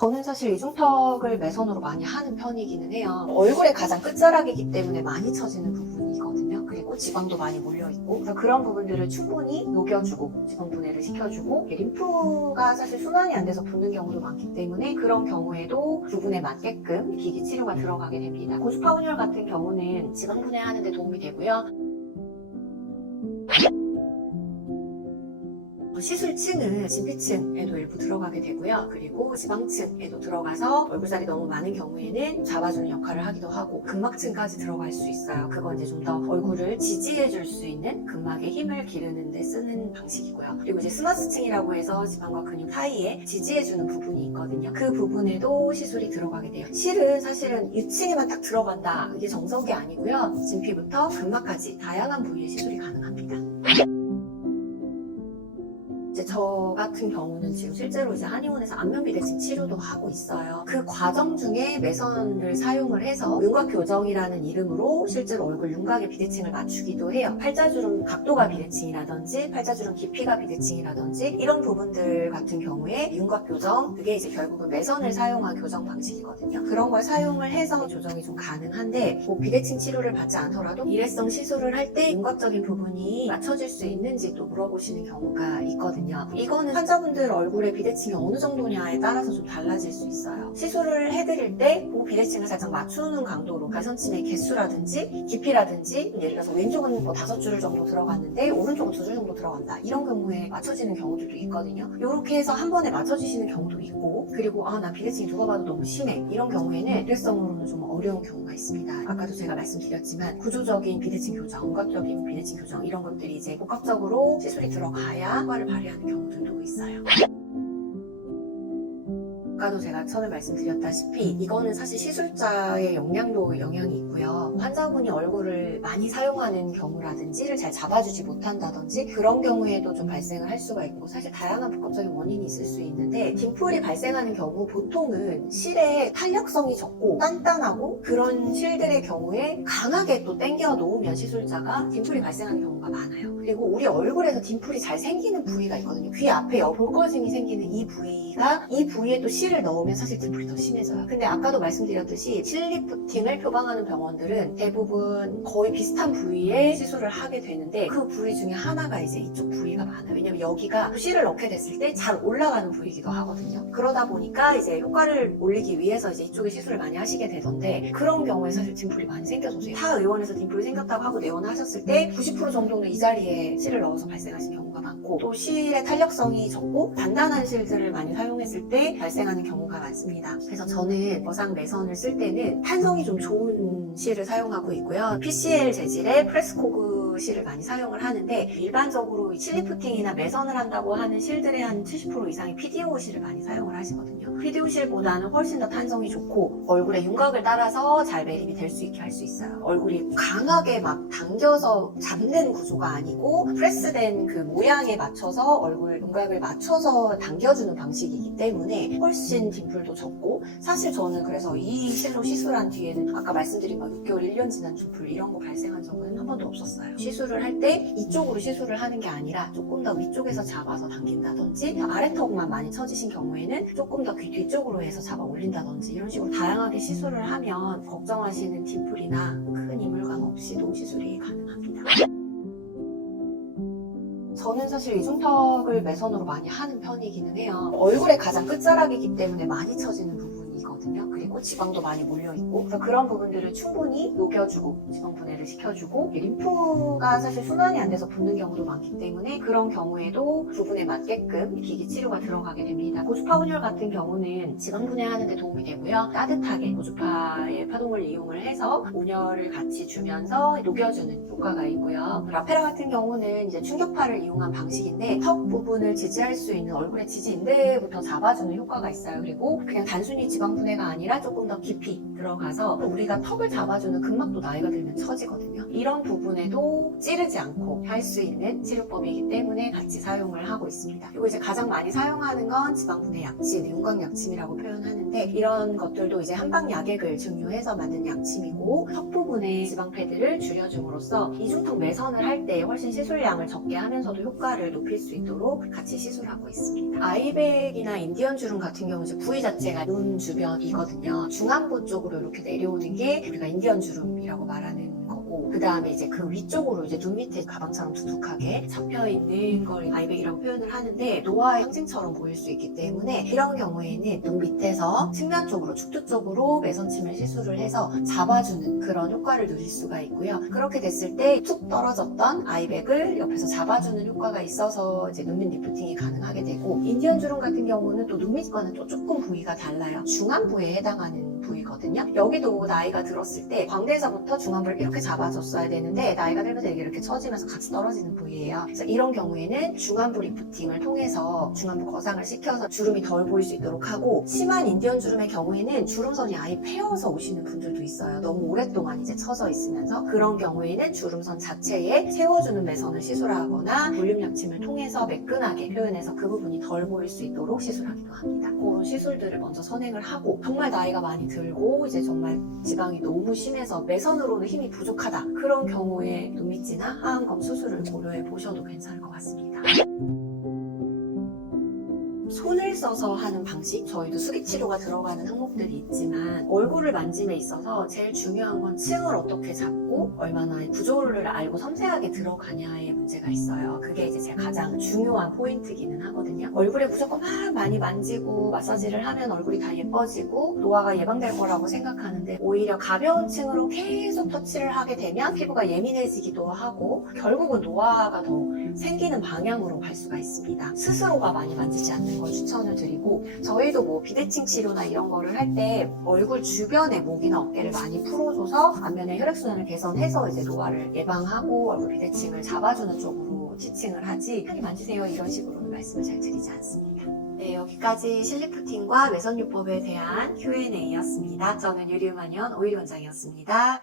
저는 사실 이중턱을 매선으로 많이 하는 편이기는 해요. 얼굴의 가장 끝자락이기 때문에 많이 처지는 부분이거든요. 그리고 지방도 많이 몰려있고, 그래서 그런 부분들을 충분히 녹여주고 지방 분해를 시켜주고, 림프가 사실 순환이 안 돼서 붓는 경우도 많기 때문에 그런 경우에도 부분에 맞게끔 기기 치료가 들어가게 됩니다. 고주파 혼혈 같은 경우는 지방 분해하는 데 도움이 되고요. 시술층은 진피층에도 일부 들어가게 되고요. 그리고 지방층에도 들어가서 얼굴살이 너무 많은 경우에는 잡아주는 역할을 하기도 하고, 근막층까지 들어갈 수 있어요. 그건 이제 좀 더 얼굴을 지지해줄 수 있는 근막의 힘을 기르는 데 쓰는 방식이고요. 그리고 이제 스마스층이라고 해서 지방과 근육 사이에 지지해주는 부분이 있거든요. 그 부분에도 시술이 들어가게 돼요. 실은 사실은 위층에만 딱 들어간다, 이게 정석이 아니고요. 진피부터 근막까지 다양한 부위에 시술이 가능합니다. 저 같은 경우는 지금 실제로 이제 한의원에서 안면 비대칭 치료도 하고 있어요. 그 과정 중에 매선을 사용을 해서 윤곽 교정이라는 이름으로 실제로 얼굴 윤곽의 비대칭을 맞추기도 해요. 팔자주름 각도가 비대칭이라든지 팔자주름 깊이가 비대칭이라든지 이런 부분들 같은 경우에 윤곽 교정, 그게 이제 결국은 매선을 사용한 교정 방식이거든요. 그런 걸 사용을 해서 조정이 좀 가능한데, 뭐 비대칭 치료를 받지 않더라도 일회성 시술을 할 때 윤곽적인 부분이 맞춰질 수 있는지 또 물어보시는 경우가 있거든요. 이거는 환자분들 얼굴의 비대칭이 어느 정도냐에 따라서 좀 달라질 수 있어요. 시술을 해드릴 때 그 비대칭을 살짝 맞추는 강도로 가선침의 개수라든지 깊이라든지, 예를 들어서 왼쪽은 뭐 5줄 정도 들어갔는데 오른쪽은 2줄 정도 들어간다, 이런 경우에 맞춰지는 경우들도 있거든요. 이렇게 해서 한 번에 맞춰지시는 경우도 있고, 그리고 나 비대칭이 누가 봐도 너무 심해, 이런 경우에는 일회성으로는 좀 어려운 경우가 있습니다. 아까도 제가 말씀드렸지만 구조적인 비대칭 교정, 윤곽적인 비대칭 교정, 이런 것들이 이제 복합적으로 시술이 들어가야 효과를 발휘하는 경우들도 있어요. 아까도 제가 처음에 말씀드렸다시피 이거는 사실 시술자의 역량도 영향이 있고요. 환자분이 얼굴을 많이 사용하는 경우라든지를 잘 잡아주지 못한다든지 그런 경우에도 좀 발생을 할 수가 있고, 사실 다양한 복합적인 원인이 있을 수 있는데, 딤플이 발생하는 경우 보통은 실의 탄력성이 적고 단단하고 그런 실들의 경우에 강하게 또 당겨 놓으면 시술자가 딤플이 발생하는 경우가 많아요. 그리고 우리 얼굴에서 딤플이 잘 생기는 부위가 있거든요. 귀 앞에 볼거짐이 생기는 이 부위가, 이 부위에 또 실을 넣으면 사실 딤플이 더 심해져요. 근데 아까도 말씀드렸듯이 실리프팅을 표방하는 병원들은 대부분 거의 비슷한 부위에 시술을 하게 되는데, 그 부위 중에 하나가 이제 이쪽 부위가 많아요. 왜냐면 여기가 실을 넣게 됐을 때 잘 올라가는 부위이기도 하거든요. 그러다 보니까 이제 효과를 올리기 위해서 이제 이쪽에 시술을 많이 하시게 되던데, 그런 경우에 사실 딤플이 많이 생겨서 타 의원에서 딤플이 생겼다고 하고 내원하셨을 때 90% 정도는 이 자리에 실을 넣어서 발생하신 경우가 많고, 또 실의 탄력성이 적고 단단한 실들을 많이 사용했을 때 발생하는 경우가 많습니다. 그래서 저는 거상 매선을 쓸 때는 탄성이 좀 좋은 실을 사용하고 있고요. PCL 재질의 프레스코그 실을 많이 사용을 하는데, 일반적으로 실리프팅이나 매선을 한다고 하는 실들의 한 70% 이상이 PDO 실을 많이 사용을 하시거든요. PDO 실보다는 훨씬 더 탄성이 좋고 얼굴의 윤곽을 따라서 잘 매립이 될 수 있게 할 수 있어요. 얼굴이 강하게 막 당겨서 잡는 구조가 아니고 프레스된 그 모양에 맞춰서 얼굴 윤곽을 맞춰서 당겨주는 방식이기 때문에 훨씬 딤플도 적고, 사실 저는 그래서 이 실로 시술한 뒤에는 아까 말씀드린 막 6개월, 1년 지난 dim플 이런 거 발생한 적은 한 번도 없었어요. 시술을 할 때 이쪽으로 시술을 하는 게 아니라 조금 더 위쪽에서 잡아서 당긴다든지, 아래턱만 많이 처지신 경우에는 조금 더 귀 뒤쪽으로 해서 잡아 올린다든지, 이런 식으로 다양하게 시술을 하면 걱정하시는 딤플이나 큰 이물감 없이도 시술이 가능합니다. 저는 사실 이중턱을 매선으로 많이 하는 편이기는 해요. 얼굴의 가장 끝자락이기 때문에 많이 처지는 부분이거든요. 그리고 지방도 많이 몰려있고, 그래서 그런 부분들을 충분히 녹여주고 지방 분해를 시켜주고, 림프가 사실 순환이 안 돼서 붓는 경우도 많기 때문에 그런 경우에도 부분에 맞게끔 기기 치료가 들어가게 됩니다. 고주파 혼혈 같은 경우는 지방 분해하는 데 도움이 되고요. 따뜻하게 고주파의 파동을 이용을 해서 온열을 같이 주면서 녹여주는 효과가 있고요. 라페라 같은 경우는 이제 충격파를 이용한 방식인데, 턱 부분을 지지할 수 있는 얼굴의 지지인대부터 잡아주는 효과가 있어요. 그리고 그냥 단순히 지방 분해 부분에가 아니라 조금 더 깊이 들어가서 우리가 턱을 잡아주는 근막도 나이가 들면 처지거든요. 이런 부분에도 찌르지 않고 할 수 있는 치료법이기 때문에 같이 사용을 하고 있습니다. 그리고 이제 가장 많이 사용하는 건 지방분해 약침, 윤곽약침이라고 표현하는데 이런 것들도 이제 한방 약액을 증류해서 만든 약침이고 턱 부분에 지방 패드를 줄여줌으로써 이중턱 매선을 할 때 훨씬 시술량을 적게 하면서도 효과를 높일 수 있도록 같이 시술하고 있습니다. 아이백이나 인디언 주름 같은 경우 이제 부위 자체가 눈 주변이거든요. 중안부 쪽으로 이렇게 내려오는 게 우리가 인디언 주름이라고 말하는 거고, 그 다음에 이제 그 위쪽으로 이제 눈 밑에 가방처럼 두둑하게 잡혀 있는 걸 아이백이라고 표현을 하는데 노화의 상징처럼 보일 수 있기 때문에 이런 경우에는 눈 밑에서 측면 쪽으로 축두 쪽으로 매선침을 시술을 해서 잡아주는 그런 효과를 누릴 수가 있고요. 그렇게 됐을 때 툭 떨어졌던 아이백을 옆에서 잡아주는 효과가 있어서 이제 눈밑 리프팅이 가능하게 되고, 인디언 주름 같은 경우는 또 눈밑과는 또 조금 부위가 달라요. 중안부에 해당하는 부위거든요. 여기도 나이가 들었을 때 광대에서부터 중안부를 이렇게 잡아줬어야 되는데 나이가 들면서 이렇게 처지면서 같이 떨어지는 부위예요. 그래서 이런 경우에는 중안부 리프팅을 통해서 중안부 거상을 시켜서 주름이 덜 보일 수 있도록 하고, 심한 인디언 주름의 경우에는 주름선이 아예 패여서 오시는 분들도 있어요. 너무 오랫동안 이제 처져 있으면서. 그런 경우에는 주름선 자체에 세워주는 매선을 시술하거나 볼륨 약침을 통해서 매끈하게 표현해서 그 부분이 덜 보일 수 있도록 시술하기도 합니다. 그런 시술들을 먼저 선행을 하고, 정말 나이가 많이 들고 이제 정말 지방이 너무 심해서 매선으로는 힘이 부족하다, 그런 경우에 눈밑지나 하안검 수술을 고려해 보셔도 괜찮을 것 같습니다. 손을 써서 하는 방식, 저희도 수기치료가 들어가는 항목들이 있지만 얼굴을 만짐에 있어서 제일 중요한 건 층을 어떻게 잡고 얼마나 구조를 알고 섬세하게 들어가냐의 문제가 있어요. 그게 이제 제가 가장 중요한 포인트기는 하거든요. 얼굴에 무조건 막 많이 만지고 마사지를 하면 얼굴이 다 예뻐지고 노화가 예방될 거라고 생각하는데, 오히려 가벼운 층으로 계속 터치를 하게 되면 피부가 예민해지기도 하고 결국은 노화가 더 생기는 방향으로 갈 수가 있습니다. 스스로가 많이 만지지 않는 걸 추천을 드리고, 저희도 뭐 비대칭 치료나 이런 거를 할 때 얼굴 주변에 목이나 어깨를 많이 풀어줘서 안면의 혈액순환을 개선해서 이제 노화를 예방하고 얼굴 비대칭을 잡아주는 쪽으로 지칭을 하지, 많이 만지세요 이런 식으로는 말씀을 잘 드리지 않습니다. 네, 여기까지 실리프팅과 매선요법에 대한 Q&A였습니다. 저는 유리만연 오일원장이었습니다.